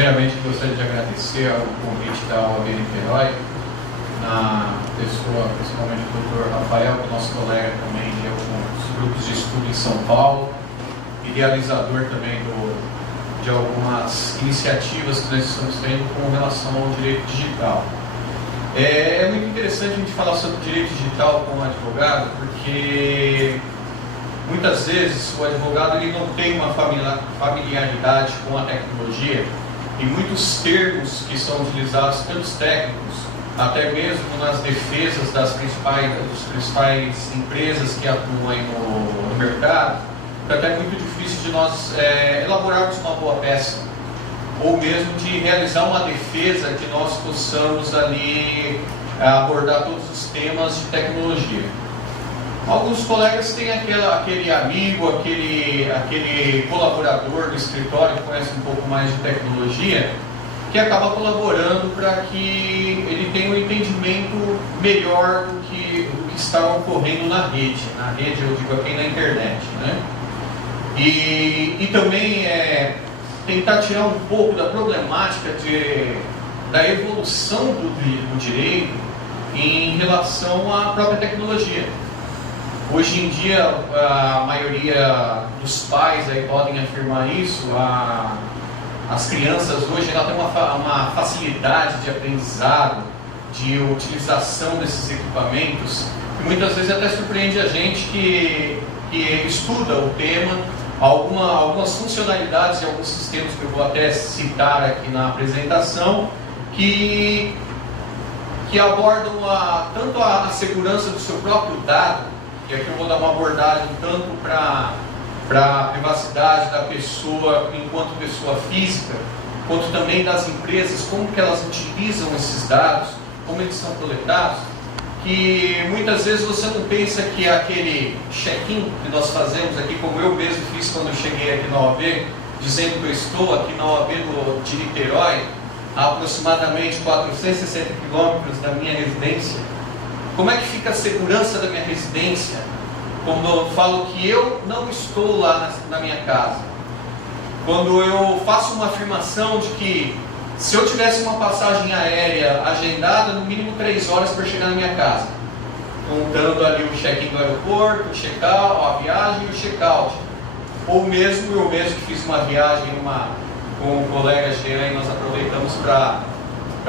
Primeiramente, gostaria de agradecer ao convite da OAB Niterói, na pessoa, principalmente do Dr. Rafael, que é nosso colega também de alguns grupos de estudo em São Paulo, idealizador também de algumas iniciativas que nós estamos tendo com relação ao direito digital. É muito interessante a gente falar sobre direito digital com o advogado, porque muitas vezes o advogado ele não tem uma familiaridade com a tecnologia e muitos termos que são utilizados pelos técnicos, até mesmo nas defesas das principais empresas que atuam aí no mercado, é até muito difícil de nós elaborarmos uma boa peça, ou mesmo de realizar uma defesa que nós possamos ali abordar todos os temas de tecnologia. Alguns colegas têm aquele amigo, aquele colaborador do escritório que conhece um pouco mais de tecnologia, que acaba colaborando para que ele tenha um entendimento melhor do que está ocorrendo na rede. Na rede, eu digo aqui na internet, né? E também tentar tirar um pouco da problemática da evolução do direito em relação à própria tecnologia. Hoje em dia, a maioria dos pais aí podem afirmar isso, as crianças hoje ela têm uma facilidade de aprendizado, de utilização desses equipamentos, que muitas vezes até surpreende a gente que estuda o tema, algumas funcionalidades de alguns sistemas que eu vou até citar aqui na apresentação, que abordam tanto a segurança do seu próprio dado, que aqui eu vou dar uma abordagem tanto para a privacidade da pessoa enquanto pessoa física, quanto também das empresas, como que elas utilizam esses dados, como eles são coletados, que muitas vezes você não pensa que aquele check-in que nós fazemos aqui, como eu mesmo fiz quando eu cheguei aqui na OAB, dizendo que eu estou aqui na OAB de Niterói, a aproximadamente 460 quilômetros da minha residência. Como é que fica a segurança da minha residência quando eu falo que eu não estou lá na minha casa? Quando eu faço uma afirmação de que se eu tivesse uma passagem aérea agendada, no mínimo 3 horas para chegar na minha casa, contando ali o check-in do aeroporto, o check-out, a viagem e o check-out. Ou mesmo eu mesmo que fiz uma viagem com o colega Jean e nós aproveitamos para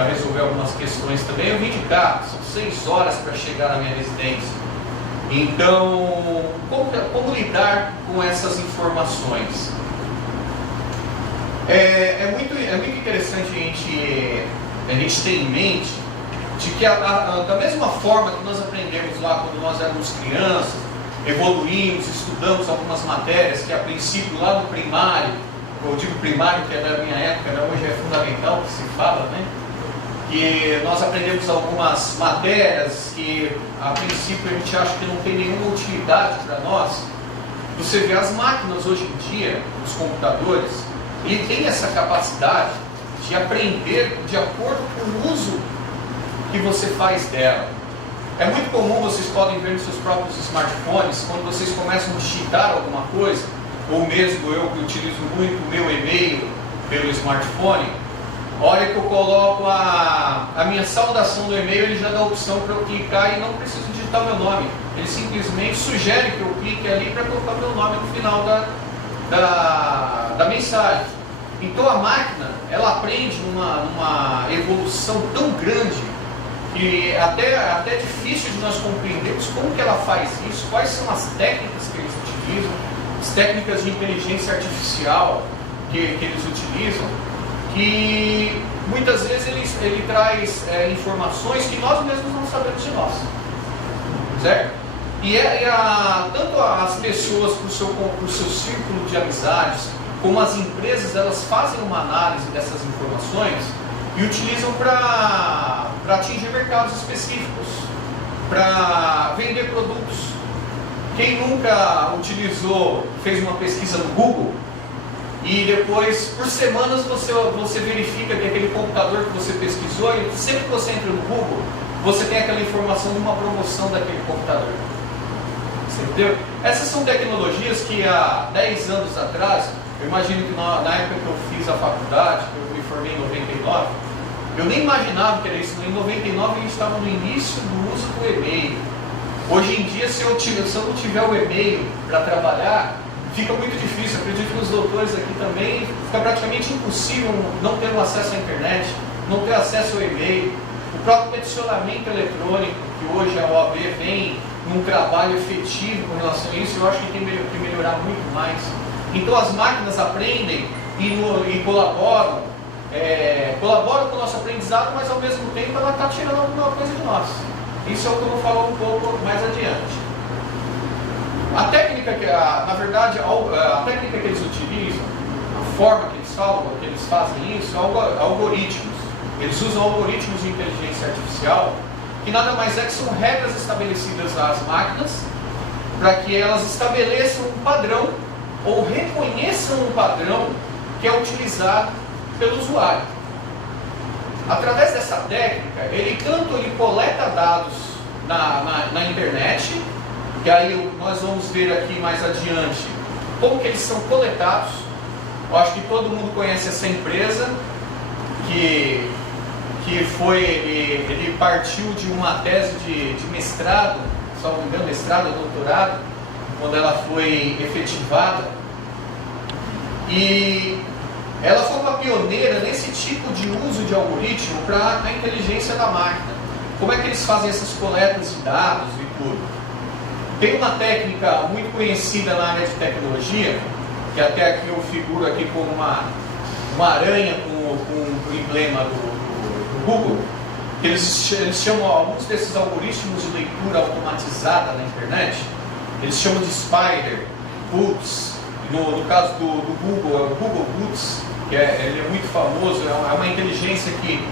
resolver algumas questões também, eu vim de carro, são 6 horas para chegar na minha residência. Então, como lidar com essas informações? É muito interessante a gente ter em mente de que da mesma forma que nós aprendemos lá quando nós éramos crianças, evoluímos, estudamos algumas matérias que a princípio lá no primário, eu digo primário que é da minha época, né, hoje é fundamental que se fala, né? Que nós aprendemos algumas matérias que a princípio a gente acha que não tem nenhuma utilidade para nós. Você vê as máquinas hoje em dia, os computadores, ele tem essa capacidade de aprender de acordo com o uso que você faz dela. É muito comum, vocês podem ver nos seus próprios smartphones, quando vocês começam a digitar alguma coisa, ou mesmo eu que utilizo muito o meu e-mail pelo smartphone, a hora que eu coloco a minha saudação do e-mail, ele já dá a opção para eu clicar e não preciso digitar meu nome. Ele simplesmente sugere que eu clique ali para colocar meu nome no final da mensagem. Então a máquina, ela aprende uma evolução tão grande que até é difícil de nós compreendermos como que ela faz isso, quais são as técnicas que eles utilizam, as técnicas de inteligência artificial que eles utilizam, que muitas vezes ele traz informações que nós mesmos não sabemos de nós, certo? E tanto as pessoas para o seu círculo de amizades, como as empresas, elas fazem uma análise dessas informações e utilizam para atingir mercados específicos, para vender produtos. Quem nunca fez uma pesquisa no Google e depois, por semanas, você verifica que aquele computador que você pesquisou, e sempre que você entra no Google, você tem aquela informação de uma promoção daquele computador. Você entendeu? Essas são tecnologias que há 10 anos atrás, eu imagino que na época que eu fiz a faculdade, que eu me formei Eu nem imaginava que era isso. Em 99 a gente estava no início do uso do e-mail. Hoje em dia, se eu não tiver o e-mail para trabalhar, fica muito difícil. Eu acredito que os doutores aqui também, fica praticamente impossível não ter um acesso à internet, não ter acesso ao e-mail. O próprio peticionamento eletrônico, que hoje a OAB vem num trabalho efetivo com relação a isso, eu acho que tem que melhorar muito mais. Então as máquinas aprendem e colaboram com o nosso aprendizado, mas ao mesmo tempo ela está tirando alguma coisa de nós. Isso é o que eu vou falar um pouco mais adiante. A técnica na verdade, a técnica que eles utilizam, a forma que eles falam, que eles fazem isso, é algoritmos. Eles usam algoritmos de inteligência artificial, que nada mais é que são regras estabelecidas às máquinas, para que elas estabeleçam um padrão, ou reconheçam um padrão que é utilizado pelo usuário. Através dessa técnica, ele coleta dados na internet, que aí nós vamos ver aqui mais adiante como que eles são coletados. Eu acho que todo mundo conhece essa empresa, que ele partiu de uma tese de mestrado, se não me engano, mestrado ou doutorado, quando ela foi efetivada. E ela foi uma pioneira nesse tipo de uso de algoritmo para a inteligência da máquina. Como é que eles fazem essas coletas de dados e tudo? Tem uma técnica muito conhecida na área de tecnologia, que até aqui eu figuro aqui como uma aranha com o emblema do Google, que eles chamam alguns desses algoritmos de leitura automatizada na internet, eles chamam de Spider, Boots. No caso do Google, é o Google Boots, que ele é muito famoso, é uma inteligência que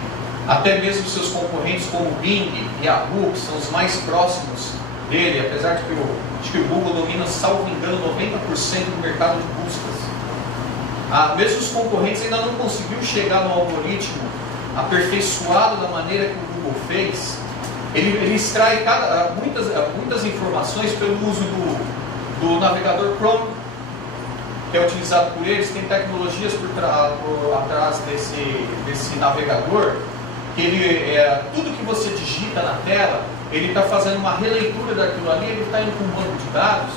até mesmo seus concorrentes como Bing e Yahoo, que são os mais próximos dele, apesar de que o Google domina, salvo engano, 90% do mercado de buscas. Mesmo os concorrentes ainda não conseguiu chegar no algoritmo aperfeiçoado da maneira que o Google fez. Ele extrai muitas informações pelo uso do navegador Chrome, que é utilizado por eles. Tem tecnologias por atrás desse navegador, que tudo que você digita na tela, ele está fazendo uma releitura daquilo ali, ele está indo com um banco de dados,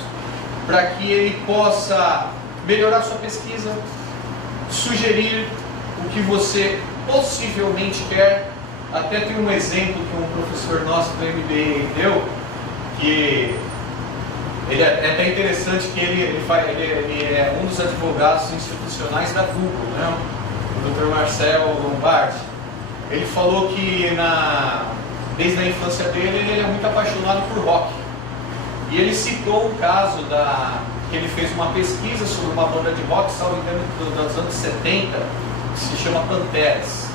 para que ele possa melhorar sua pesquisa, sugerir o que você possivelmente quer. Até tem um exemplo que um professor nosso do MBA deu, que ele é até interessante, que ele é um dos advogados institucionais da Google, né? O Dr. Marcelo Lombardi. Ele falou que desde a infância dele ele é muito apaixonado por rock. E ele citou um caso que ele fez uma pesquisa sobre uma banda de rock, salvo engano, dos anos 70, que se chama Panteras.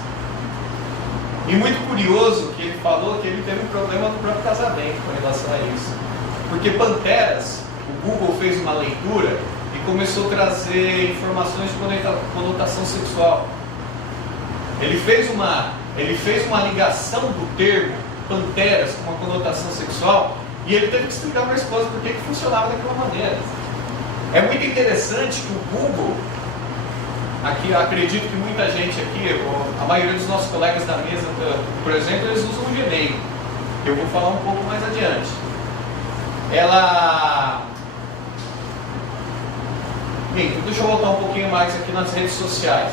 E muito curioso que ele falou que ele teve um problema no próprio casamento com relação a isso. Porque Panteras, o Google fez uma leitura e começou a trazer informações de conotação sexual. Ele fez uma ligação do termo Panteras com uma conotação sexual, e ele teve que explicar para a esposa por que funcionava daquela maneira. É muito interessante que o Google, aqui acredito que muita gente aqui, a maioria dos nossos colegas da mesa, por exemplo, eles usam o Gmail, que eu vou falar um pouco mais adiante. Bem, deixa eu voltar um pouquinho mais aqui nas redes sociais.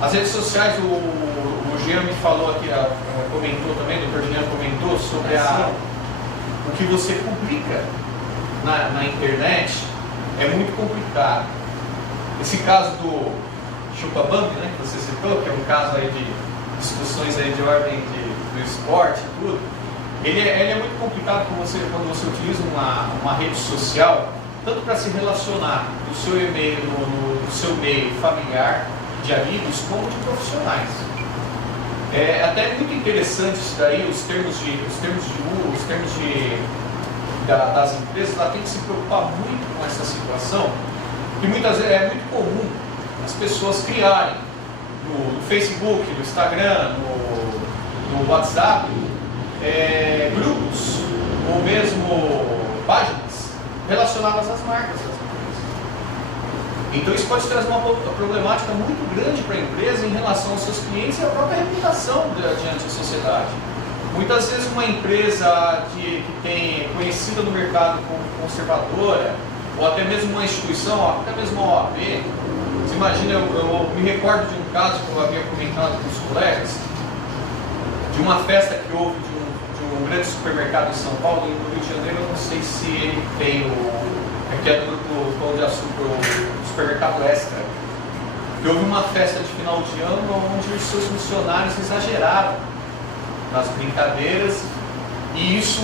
As redes sociais, o Jean me falou aqui, comentou também, o Dr. Jean comentou sobre o que você publica na internet é muito complicado. Esse caso do chupa-bump, né, que você citou, que é um caso aí de discussões aí de ordem do esporte e tudo, ele é muito complicado quando você utiliza uma rede social, tanto para se relacionar no seu e-mail, no seu meio familiar, de amigos, como de profissionais. É até muito interessante isso daí, os termos das empresas, ela tem que se preocupar muito com essa situação, que muitas vezes é muito comum as pessoas criarem no Facebook, no Instagram, no WhatsApp, grupos ou mesmo páginas relacionadas às marcas das empresas. Então isso pode trazer uma problemática muito grande para a empresa em relação aos seus clientes e à própria reputação diante da sociedade. Muitas vezes uma empresa que tem conhecida no mercado como conservadora, ou até mesmo uma instituição, até mesmo uma OAB, você imagina, eu me recordo de um caso que eu havia comentado com os colegas, de uma festa que houve de um grande supermercado em São Paulo, no Rio de Janeiro, eu não sei se ele tem que é do grupo Pão de Açúcar, o supermercado Extra. E houve uma festa de final de ano onde os seus funcionários exageraram nas brincadeiras, e isso,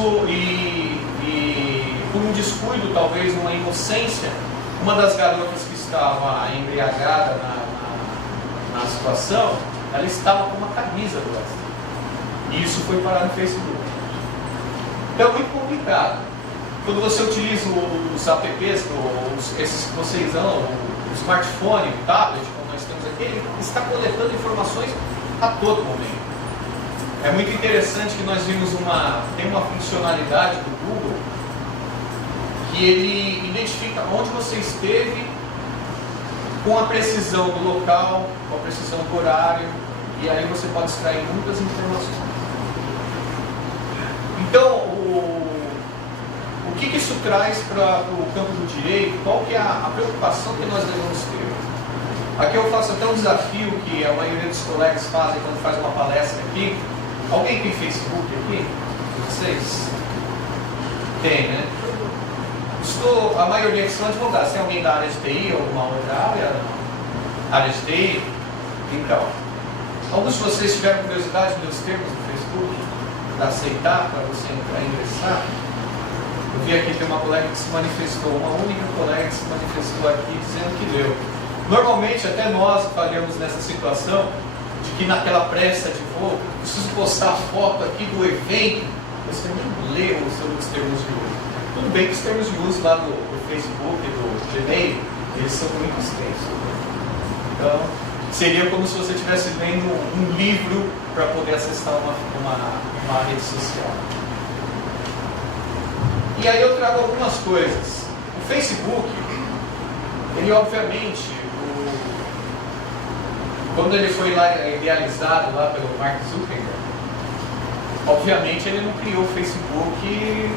por um descuido, talvez uma inocência, uma das garotas que estava embriagada na situação, ela estava com uma camisa do Extra. E isso foi parar no Facebook. Então é muito complicado. Quando você utiliza os apps, esses que vocês usam, o smartphone, o tablet, como nós temos aqui, ele está coletando informações a todo momento. É muito interessante que nós vimos tem uma funcionalidade do Google que ele identifica onde você esteve com a precisão do local, com a precisão do horário, e aí você pode extrair muitas informações. Então, o que isso traz para o campo do direito? Qual que é a preocupação que nós devemos ter? Aqui eu faço até um desafio que a maioria dos colegas fazem quando faz uma palestra aqui. Alguém tem Facebook aqui? Vocês? Tem, né? A maioria que são advogados. Tem alguém da área de TI, alguma outra área? Área de TI? Então, alguns de vocês tiveram curiosidade nos termos do Facebook? Para aceitar, para você entrar e ingressar? Eu vi aqui, tem uma colega que se manifestou, uma única colega que se manifestou aqui dizendo que deu. Normalmente, até nós faríamos nessa situação, de que naquela pressa de preciso postar a foto aqui do evento, você nem lê os termos de uso. Tudo bem que os termos de uso lá do Facebook e do Gmail, eles são muito extensos. Então, seria como se você estivesse lendo um livro para poder acessar uma rede social. E aí eu trago algumas coisas. O Facebook, ele obviamente, quando ele foi lá idealizado lá pelo Mark Zuckerberg, obviamente ele não criou o Facebook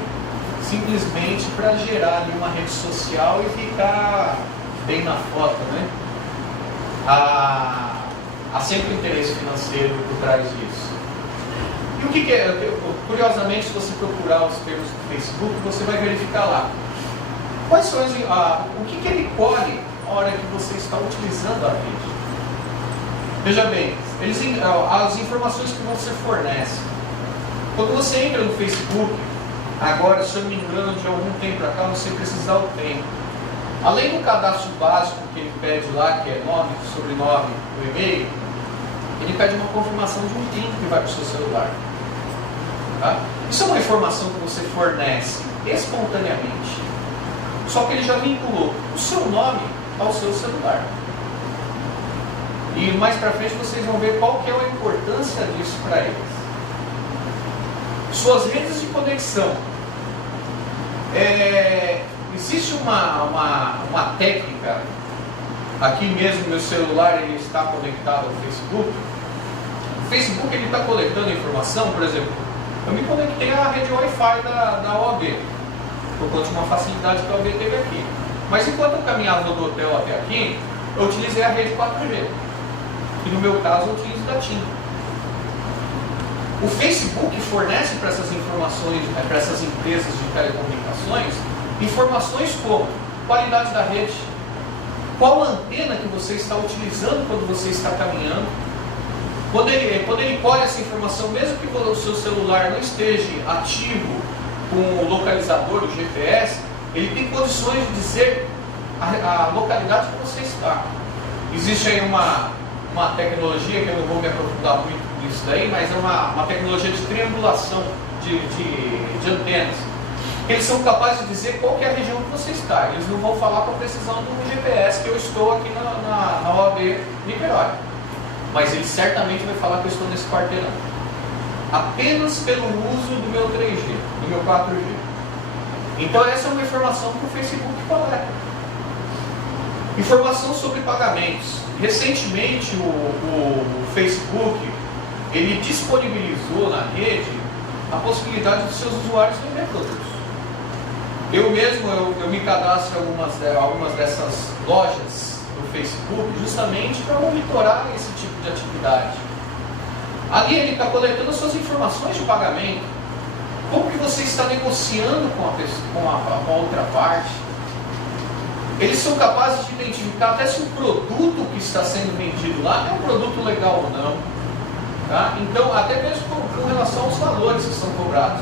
simplesmente para gerar ali uma rede social e ficar bem na foto, né? Há sempre interesse financeiro por trás disso. E o que é? Curiosamente, se você procurar os termos do Facebook, você vai verificar lá. Quais são o que ele colhe na hora que você está utilizando a rede? Veja bem, as informações que você fornece. Quando você entra no Facebook, agora, se eu não me engano, de algum tempo para cá, você precisa o tempo. Além do cadastro básico que ele pede lá, que é nome, sobrenome, o e-mail, ele pede uma confirmação de um link que vai para o seu celular. Tá? Isso é uma informação que você fornece espontaneamente. Só que ele já vinculou o seu nome ao seu celular. E mais para frente vocês vão ver qual que é a importância disso para eles. Suas redes de conexão. Existe uma técnica, aqui mesmo meu celular ele está conectado ao Facebook. O Facebook ele está coletando informação, por exemplo, eu me conectei à rede Wi-Fi da OAB, por conta de uma facilidade que a OAB teve aqui. Mas enquanto eu caminhava do hotel até aqui, eu utilizei a rede 4G. E no meu caso eu utilizo da TIM. O Facebook fornece para essas informações, para essas empresas de telecomunicações, informações como qualidade da rede, qual antena que você está utilizando quando você está caminhando. Quando ele colhe essa informação, mesmo que o seu celular não esteja ativo com o localizador, o GPS, ele tem condições de dizer a localidade que você está. Existe aí uma tecnologia, que eu não vou me aprofundar muito nisso daí, mas é uma tecnologia de triangulação de antenas. Eles são capazes de dizer qual que é a região que você está. Eles não vão falar com a precisão do GPS que eu estou aqui na OAB Niterói. Mas ele certamente vai falar que eu estou nesse quarteirão. Apenas pelo uso do meu 3G, do meu 4G. Então essa é uma informação que o Facebook coleta. Informação sobre pagamentos. Recentemente o Facebook ele disponibilizou na rede a possibilidade dos seus usuários vender produtos. Eu mesmo eu me cadastro em algumas dessas lojas do Facebook justamente para monitorar esse tipo de atividade. Ali ele está coletando as suas informações de pagamento. Como que você está negociando com a outra parte? Eles são capazes de identificar até se o produto que está sendo vendido lá é um produto legal ou não. Tá? Então, até mesmo com relação aos valores que são cobrados.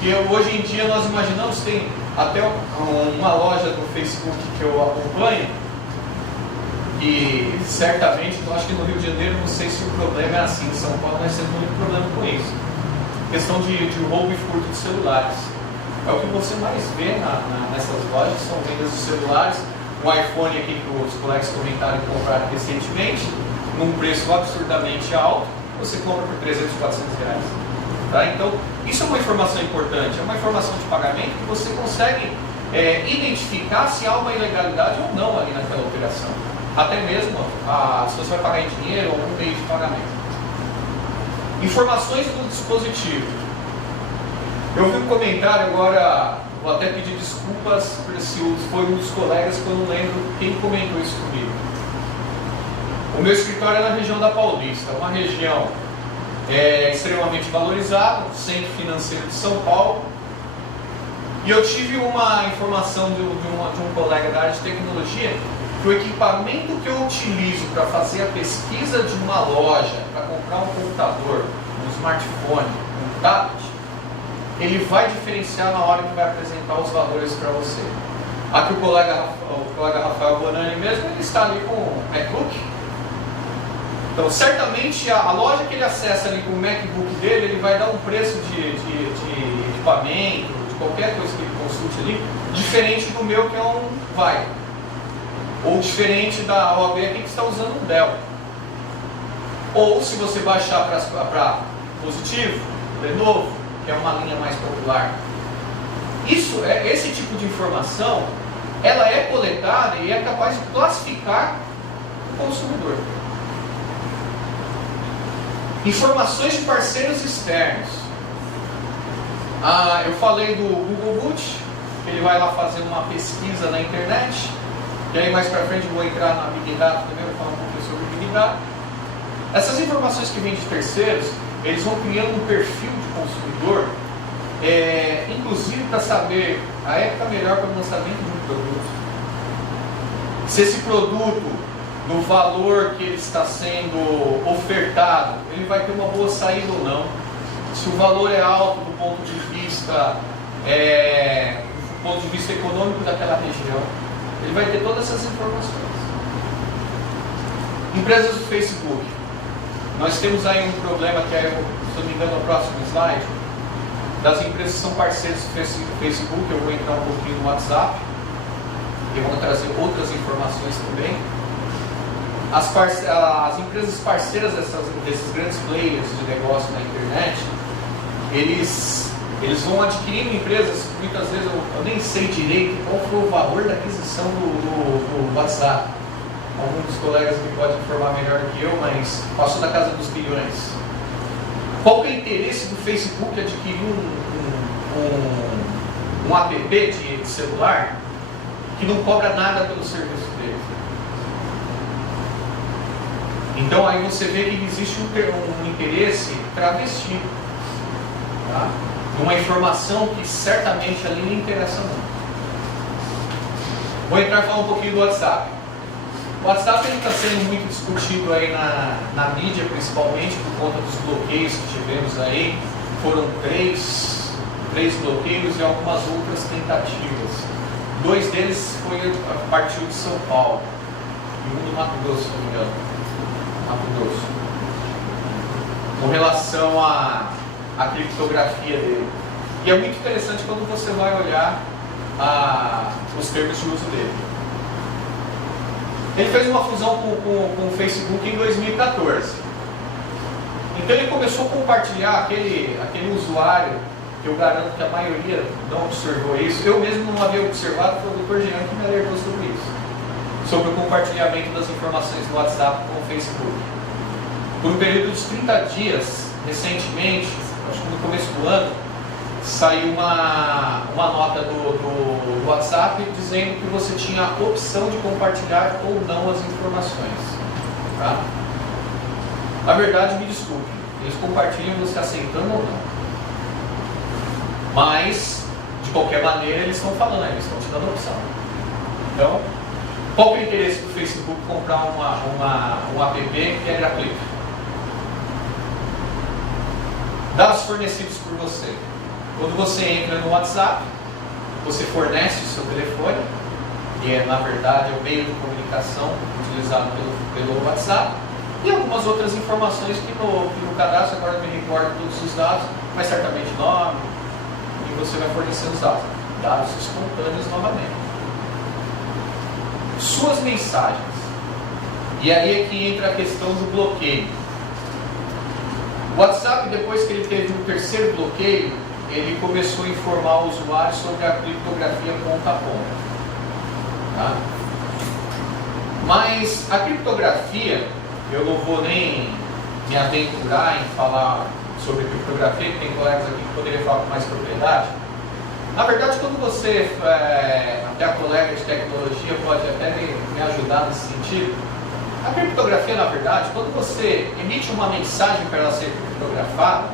Que hoje em dia nós imaginamos, tem até uma loja do Facebook que eu acompanho, e certamente, eu acho que no Rio de Janeiro, não sei se o problema é assim, em São Paulo nós temos muito problema com isso. Questão de roubo e furto de celulares. É o que você mais vê nessas lojas, são vendas de celulares. Um iPhone aqui que os colegas comentaram que compraram recentemente, num preço absurdamente alto, você compra por 300, 400 reais. Tá? Então, isso é uma informação importante, é uma informação de pagamento que você consegue identificar se há uma ilegalidade ou não ali naquela operação. Até mesmo se você vai pagar em dinheiro ou algum meio de pagamento. Informações do dispositivo. Eu vi um comentário agora, vou até pedir desculpas se foi um dos colegas que eu não lembro quem comentou isso comigo. O meu escritório é na região da Paulista, uma região extremamente valorizada, centro financeiro de São Paulo. E eu tive uma informação de um colega da área de tecnologia que o equipamento que eu utilizo para fazer a pesquisa de uma loja, para comprar um computador, um smartphone, um tablet, ele vai diferenciar na hora que vai apresentar os valores para você. Aqui o colega Rafael Bonani mesmo, ele está ali com o MacBook. Então, certamente, a loja que ele acessa ali com o MacBook dele, ele vai dar um preço de equipamento, de qualquer coisa que ele consulte ali, diferente do meu, que é um Vai. Ou diferente da OAB aqui, que está usando um Dell. Ou, se você baixar para Positivo, Lenovo, que é uma linha mais popular. Esse tipo de informação, ela é coletada e é capaz de classificar o consumidor. Informações de parceiros externos. Eu falei do Google Boot, que ele vai lá fazer uma pesquisa na internet. E aí mais para frente eu vou entrar na Big Data também, vou falar um pouquinho sobre Big Data. Essas informações que vêm de terceiros, eles vão criando um perfil de consumidor, inclusive para saber a época melhor para o lançamento de um produto. Se esse produto, no valor que ele está sendo ofertado, ele vai ter uma boa saída ou não. Se o valor é alto do ponto de vista econômico daquela região, ele vai ter todas essas informações. Empresas do Facebook. Nós temos aí um problema que é, se não me engano, no próximo slide, das empresas que são parceiros do Facebook. Eu vou entrar um pouquinho no WhatsApp e vou trazer outras informações também. As empresas parceiras desses grandes players de negócio na internet, eles vão adquirindo empresas, muitas vezes eu nem sei direito qual foi o valor da aquisição do WhatsApp. Algum dos colegas me pode informar melhor do que eu, mas passou da casa dos bilhões. Qual que é o interesse do Facebook adquirir um app de celular que não cobra nada pelo serviço dele? Então aí você vê que existe um interesse travestido, tá? Uma informação que certamente ali não interessa muito. Vou entrar e falar um pouquinho do WhatsApp. O WhatsApp está sendo muito discutido aí na mídia, principalmente por conta dos bloqueios que tivemos aí. Foram três bloqueios e algumas outras tentativas. 2 deles partiu de São Paulo e um do Mato Grosso, se não me engano. Mato Grosso. Com relação à criptografia dele. E é muito interessante quando você vai olhar os termos de uso dele. Ele fez uma fusão com o Facebook em 2014. Então ele começou a compartilhar aquele usuário, que eu garanto que a maioria não observou isso. Eu mesmo não havia observado, foi o Dr. Jean que me alertou sobre isso. sobre o compartilhamento das informações do WhatsApp com o Facebook. Por um período de 30 dias, recentemente, acho que no começo do ano, saiu uma nota do WhatsApp dizendo que você tinha a opção de compartilhar ou não as informações. Tá? Na verdade, me desculpe, eles compartilham você aceitando ou não. Mas, de qualquer maneira, eles estão falando, eles estão te dando a opção. Então, qual que é o interesse do Facebook comprar um app que é gratuito? Dados fornecidos por você. Quando você entra no WhatsApp, você fornece o seu telefone, que é, na verdade, o meio de comunicação utilizado pelo WhatsApp, e algumas outras informações que no cadastro, agora me recordo todos os dados, mas certamente nome, e você vai fornecer os dados. Dados espontâneos novamente. Suas mensagens. E aí é que entra a questão do bloqueio. O WhatsApp, depois que ele teve um terceiro bloqueio, ele começou a informar o usuário sobre a criptografia ponta a ponta. Tá? Mas a criptografia, eu não vou nem me aventurar em falar sobre criptografia, que tem colegas aqui que poderiam falar com mais propriedade. Na verdade, quando você, até a colega de tecnologia pode até me ajudar nesse sentido, a criptografia, na verdade, quando você emite uma mensagem para ela ser criptografada,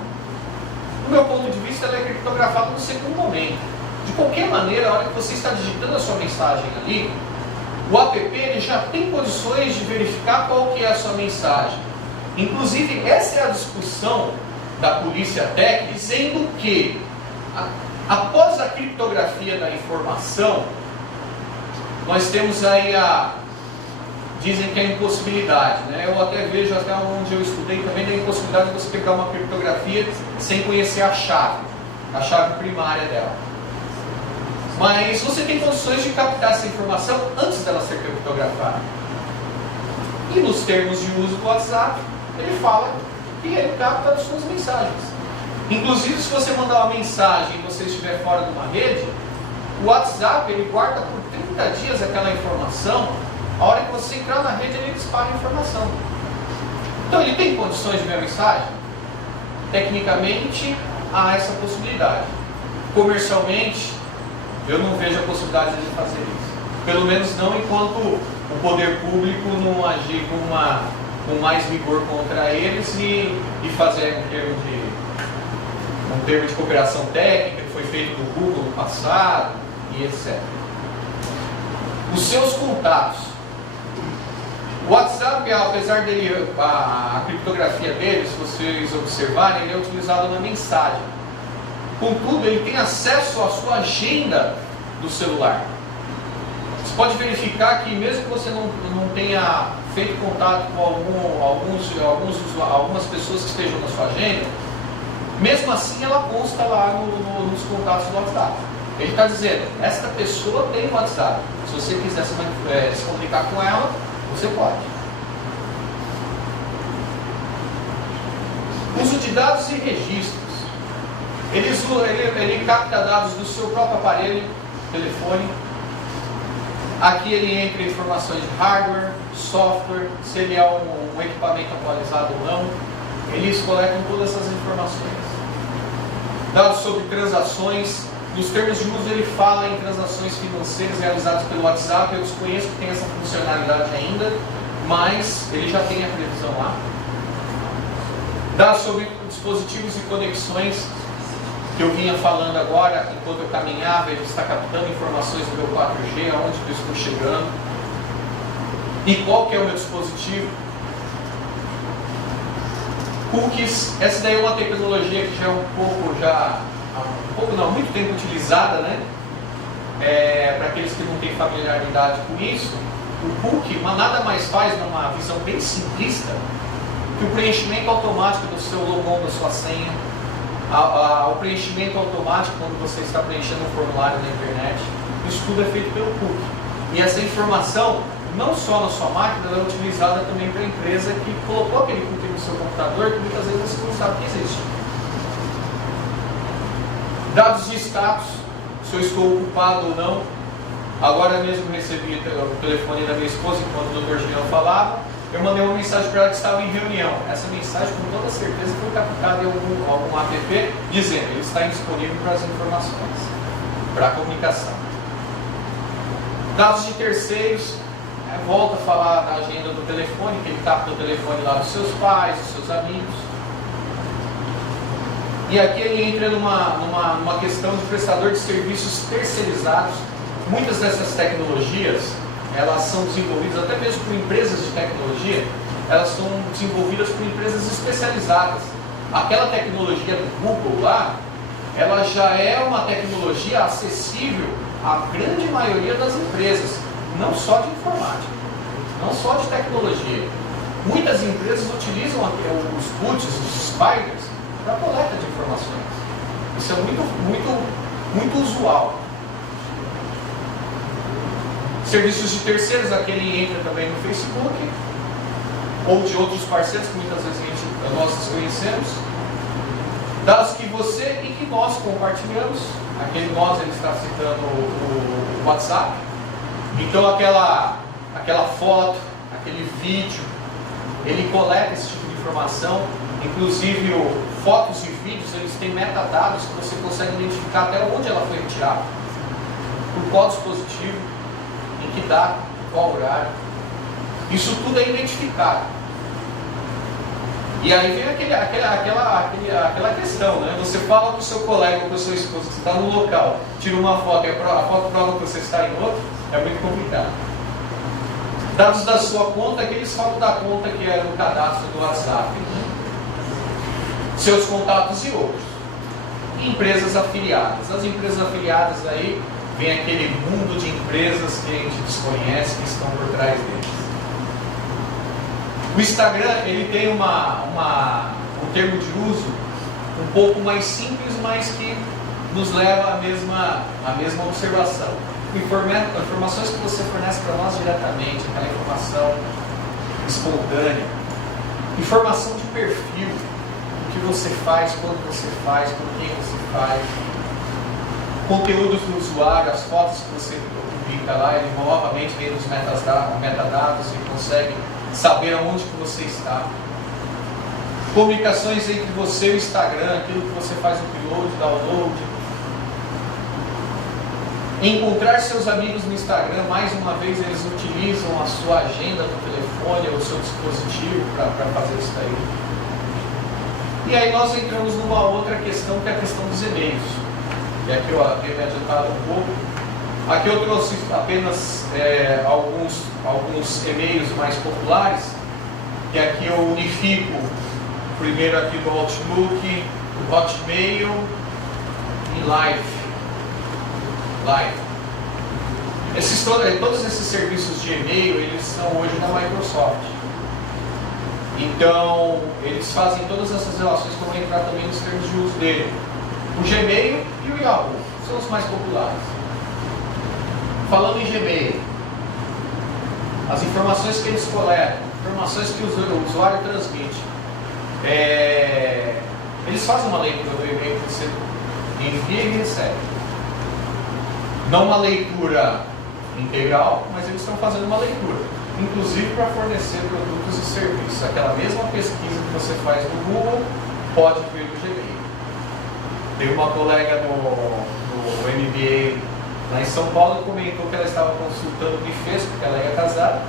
do meu ponto de vista, ela é criptografada no segundo momento. De qualquer maneira, a hora que você está digitando a sua mensagem ali, o app ele já tem condições de verificar qual que é a sua mensagem. Inclusive, essa é a discussão da polícia tech, dizendo que após a criptografia da informação, nós temos aí dizem que é a impossibilidade, né? Eu até vejo, até onde eu estudei também, da impossibilidade de você pegar uma criptografia sem conhecer a chave primária dela. Mas você tem condições de captar essa informação antes dela ser criptografada. E nos termos de uso do WhatsApp, ele fala que ele capta as suas mensagens. Inclusive, se você mandar uma mensagem e você estiver fora de uma rede, o WhatsApp ele guarda por 30 dias aquela informação. A hora que você entrar na rede, ele dispara a informação. Então, ele tem condições de ver a mensagem? Tecnicamente, há essa possibilidade. Comercialmente, eu não vejo a possibilidade de fazer isso. Pelo menos não enquanto o poder público não agir com mais vigor contra eles e fazer um termo de cooperação técnica que foi feito do Google no passado e etc. Os seus contatos. O WhatsApp, apesar dele, a criptografia dele, se vocês observarem, ele é utilizado na mensagem. Contudo, ele tem acesso à sua agenda do celular. Você pode verificar que mesmo que você não tenha feito contato com algumas pessoas que estejam na sua agenda, mesmo assim ela consta lá nos contatos do WhatsApp. Ele está dizendo, esta pessoa tem o WhatsApp. Se você quiser se comunicar com ela, você pode. Uso de dados e registros. Ele capta dados do seu próprio aparelho, telefone. Aqui ele entra informações de hardware, software, se ele é um equipamento atualizado ou não. Eles coletam todas essas informações. Dados sobre transações. Nos termos de uso ele fala em transações financeiras realizadas pelo WhatsApp. Eu desconheço que tem essa funcionalidade ainda, mas ele já tem a previsão lá. Dados sobre dispositivos e conexões, que eu vinha falando agora, enquanto eu caminhava, ele está captando informações do meu 4G, aonde eu estou chegando, e qual que é o meu dispositivo. Cookies, essa daí é uma tecnologia que já é muito tempo utilizada, né? Para aqueles que não têm familiaridade com isso, o cookie nada mais faz, numa visão bem simplista, que o preenchimento automático do seu login, da sua senha, o preenchimento automático quando você está preenchendo um formulário na internet, isso tudo é feito pelo cookie. E essa informação, não só na sua máquina, ela é utilizada também para a empresa que colocou aquele cookie no seu computador, que muitas vezes você não sabe que existe. Dados de status, se eu estou ocupado ou não. Agora mesmo recebi o telefone da minha esposa enquanto o Dr. Jean falava. Eu mandei uma mensagem para ela que estava em reunião. Essa mensagem, com toda certeza, foi captada em algum app, dizendo: ele está indisponível para as informações, para a comunicação. Dados de terceiros, volta a falar da agenda do telefone, que ele capta o telefone lá dos seus pais, dos seus amigos. E aqui ele entra numa questão de prestador de serviços terceirizados. Muitas dessas tecnologias, elas são desenvolvidas, até mesmo por empresas de tecnologia, elas são desenvolvidas por empresas especializadas. Aquela tecnologia do Google lá, ela já é uma tecnologia acessível à grande maioria das empresas, não só de informática, não só de tecnologia. Muitas empresas utilizam os boots, os spiders, para coleta de informações. Isso é muito usual. Serviços de terceiros, aquele entra também no Facebook, ou de outros parceiros que muitas vezes nós desconhecemos. Dados que você e que nós compartilhamos. Aquele nós, ele está citando o WhatsApp. Então aquela foto, aquele vídeo, ele coleta esse tipo de informação. Inclusive fotos e vídeos, eles têm metadados que você consegue identificar até onde ela foi retirada, por qual dispositivo, em que data, qual horário. Isso tudo é identificado. E aí vem aquela questão, né? Você fala para o seu colega ou para a sua esposa que você está no local, tira uma foto e a foto prova que você está em outro, é muito complicado. Dados da sua conta, aqueles falam da conta que é no cadastro do WhatsApp, seus contatos e outros. E empresas afiliadas. As empresas afiliadas aí, vem aquele mundo de empresas que a gente desconhece, que estão por trás deles. O Instagram, ele tem um termo de uso um pouco mais simples, mas que nos leva à mesma observação. Informações que você fornece para nós diretamente, aquela informação espontânea, informação de perfil, o que você faz, quando você faz, com quem você faz, conteúdos do usuário, as fotos que você publica lá, ele novamente vem dos metadados e consegue saber aonde que você está. Comunicações entre você e o Instagram, aquilo que você faz o upload, download. Encontrar seus amigos no Instagram, mais uma vez eles utilizam a sua agenda do telefone ou o seu dispositivo para fazer isso daí. E aí nós entramos numa outra questão, que é a questão dos e-mails. E aqui eu tenho me adiantado um pouco. Aqui eu trouxe apenas alguns e-mails mais populares, que aqui eu unifico primeiro aqui do Outlook, do Hotmail e Live. Todos esses serviços de e-mail, eles são hoje da Microsoft. Então, eles fazem todas essas relações que vão entrar também nos termos de uso dele. O Gmail e o Yahoo são os mais populares. Falando em Gmail, as informações que eles coletam, informações que o usuário transmite, eles fazem uma leitura do e-mail que você envia e recebe. Não uma leitura integral, mas eles estão fazendo uma leitura, inclusive para fornecer produtos e serviços. Aquela mesma pesquisa que você faz no Google pode vir do Gmail. Tem uma colega no MBA lá em São Paulo que comentou que ela estava consultando o Bifes, porque ela ia casar,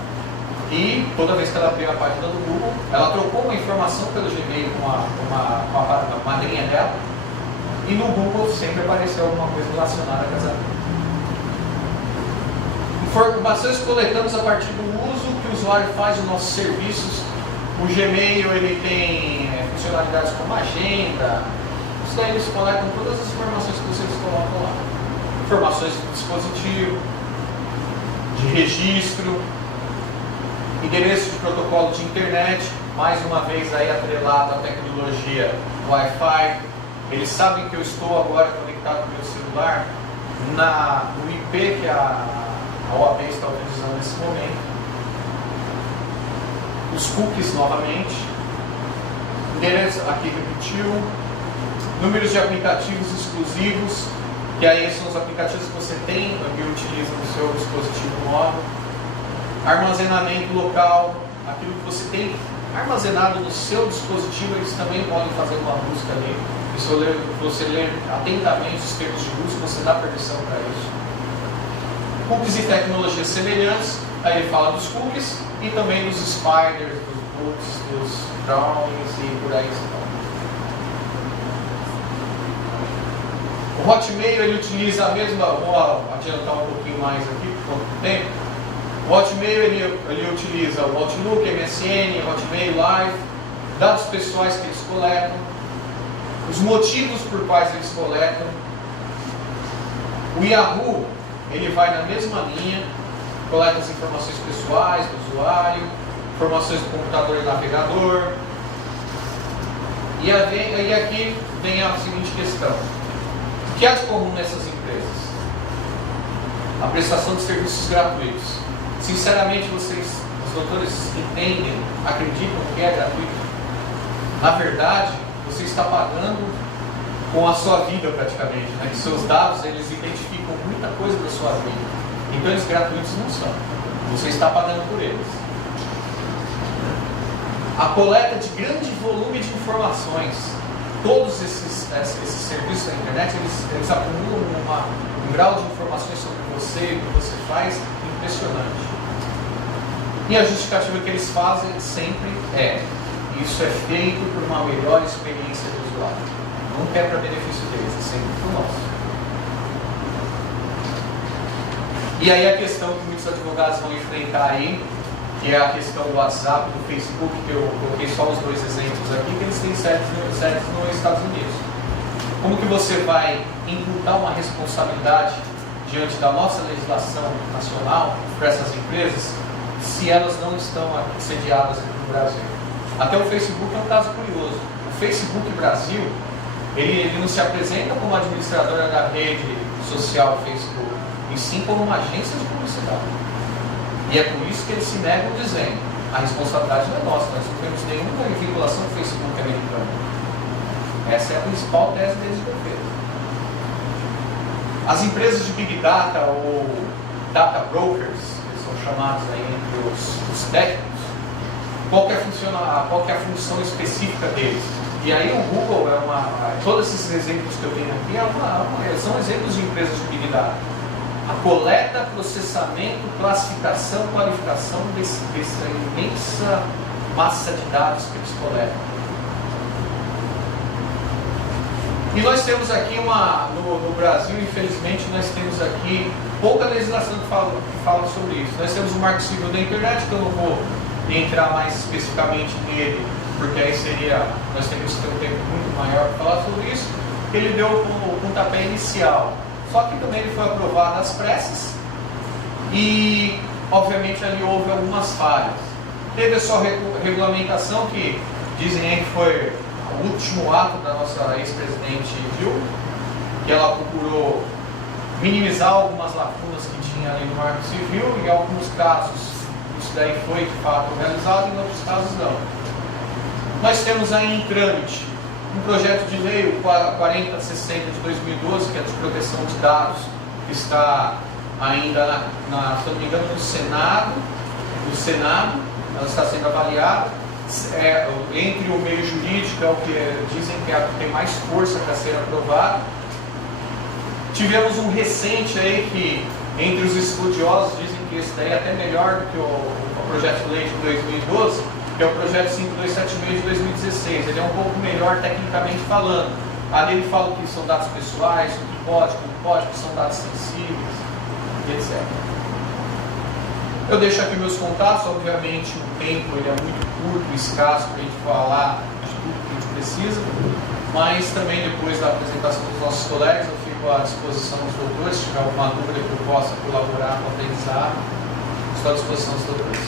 e toda vez que ela abriu a página do Google, ela trocou uma informação pelo Gmail com a madrinha dela, e no Google sempre apareceu alguma coisa relacionada a casamento. Informações que coletamos a partir do uso que o usuário faz dos nossos serviços. O Gmail, ele tem funcionalidades como agenda. Isso daí eles coletam todas as informações que vocês colocam lá. Informações do dispositivo, de registro, endereço de protocolo de internet, mais uma vez aí atrelado à tecnologia Wi-Fi. Eles sabem que eu estou agora conectado no meu celular no IP que a OAB está utilizando nesse momento. Os cookies novamente. Endereço aqui repetiu. Números de aplicativos exclusivos. que aí são os aplicativos que você tem e utiliza no seu dispositivo móvel. Armazenamento local, aquilo que você tem armazenado no seu dispositivo, eles também podem fazer uma busca ali. E se você ler atentamente os termos de uso, você dá permissão para isso. Cookies e tecnologias semelhantes, aí ele fala dos cookies e também dos spiders, dos books, dos drawings e por aí vai. O Hotmail ele utiliza a mesma, vou adiantar um pouquinho mais aqui por conta do tempo. O Hotmail ele utiliza o Outlook, MSN, Hotmail Live, dados pessoais que eles coletam, os motivos por quais eles coletam. O Yahoo ele vai na mesma linha, coleta as informações pessoais do usuário, informações do computador e navegador. E aqui vem a seguinte questão: o que há de comum nessas empresas? A prestação de serviços gratuitos. Sinceramente, vocês, os doutores, entendem, acreditam que é gratuito? Na verdade, você está pagando com a sua vida praticamente, né? Seus dados, eles identificam muita coisa da sua vida. Então, eles gratuitos não são. Você está pagando por eles. A coleta de grande volume de informações. Todos esses serviços da internet, eles acumulam um grau de informações sobre você, o que você faz, impressionante. E a justificativa que eles fazem sempre é: isso é feito por uma melhor experiência do usuário. Nunca é para benefício deles, é sempre para o nosso. E aí a questão que muitos advogados vão enfrentar aí, que é a questão do WhatsApp, do Facebook, que eu coloquei só os dois exemplos aqui, que eles têm sedes nos Estados Unidos. Como que você vai imputar uma responsabilidade diante da nossa legislação nacional para essas empresas, se elas não estão sediadas aqui no Brasil? Até o Facebook é um caso curioso. O Facebook Brasil, ele não se apresenta como administradora da rede social Facebook, e sim como uma agência de publicidade. E é por isso que eles se negam dizendo: a responsabilidade não é nossa, nós não temos nenhuma vinculação com o Facebook americano. Essa é a principal tese deles de defesa. As empresas de Big Data ou Data Brokers, eles são chamados aí entre os técnicos, qual que é a função específica deles? E aí o Google, todos esses exemplos que eu tenho aqui são exemplos de empresas de Big Data. A coleta, processamento, classificação, qualificação dessa imensa massa de dados que eles coletam. E nós temos aqui no Brasil, infelizmente, nós temos aqui pouca legislação que fala sobre isso. Nós temos o Marco Civil da Internet, que eu não vou entrar mais especificamente nele, porque aí nós temos que ter um tempo muito maior para falar sobre isso. Ele deu o pontapé inicial. Só que também ele foi aprovado às pressas e, obviamente, ali houve algumas falhas. Teve a sua regulamentação, que dizem aí que foi o último ato da nossa ex-presidente Dilma, que ela procurou minimizar algumas lacunas que tinha ali no Marco Civil, e em alguns casos isso daí foi de fato realizado, e em outros casos não. Nós temos aí em trâmite um projeto de lei, o 4060 de 2012, que é de proteção de dados, que está ainda, se não me engano, no Senado, ela está sendo avaliada. Entre o meio jurídico, é o que dizem que tem mais força para ser aprovado. Tivemos um recente aí que, entre os estudiosos, dizem que esse daí é até melhor do que o projeto de lei de 2012, que é o projeto 5276 de 2016. Ele é um pouco melhor tecnicamente falando. Ali ele fala que são dados pessoais, o que pode, que são dados sensíveis, etc. Eu deixo aqui meus contatos. Obviamente o tempo ele é muito curto, escasso para a gente falar de tudo que a gente precisa, mas também depois da apresentação dos nossos colegas eu fico à disposição dos doutores. Se tiver alguma dúvida que eu possa colaborar com o aprendizado, estou à disposição dos doutores.